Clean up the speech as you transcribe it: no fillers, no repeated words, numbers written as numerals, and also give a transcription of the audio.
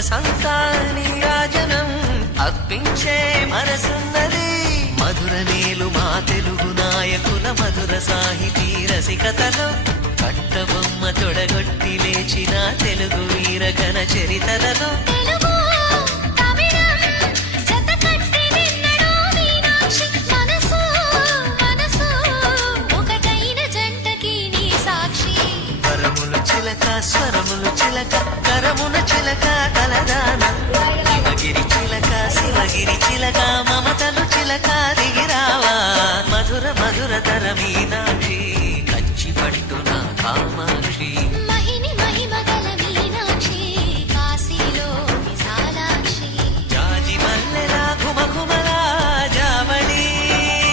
సంతాని రాజనం అప్పించే మనసున్నది. మధుర నేలు మా తెలుగు నాయకుల మధుర సాహితీ రసికతలో కట్టబొమ్మ తొడగొట్టి లేచిన తెలుగు వీర ఘన చరితలలో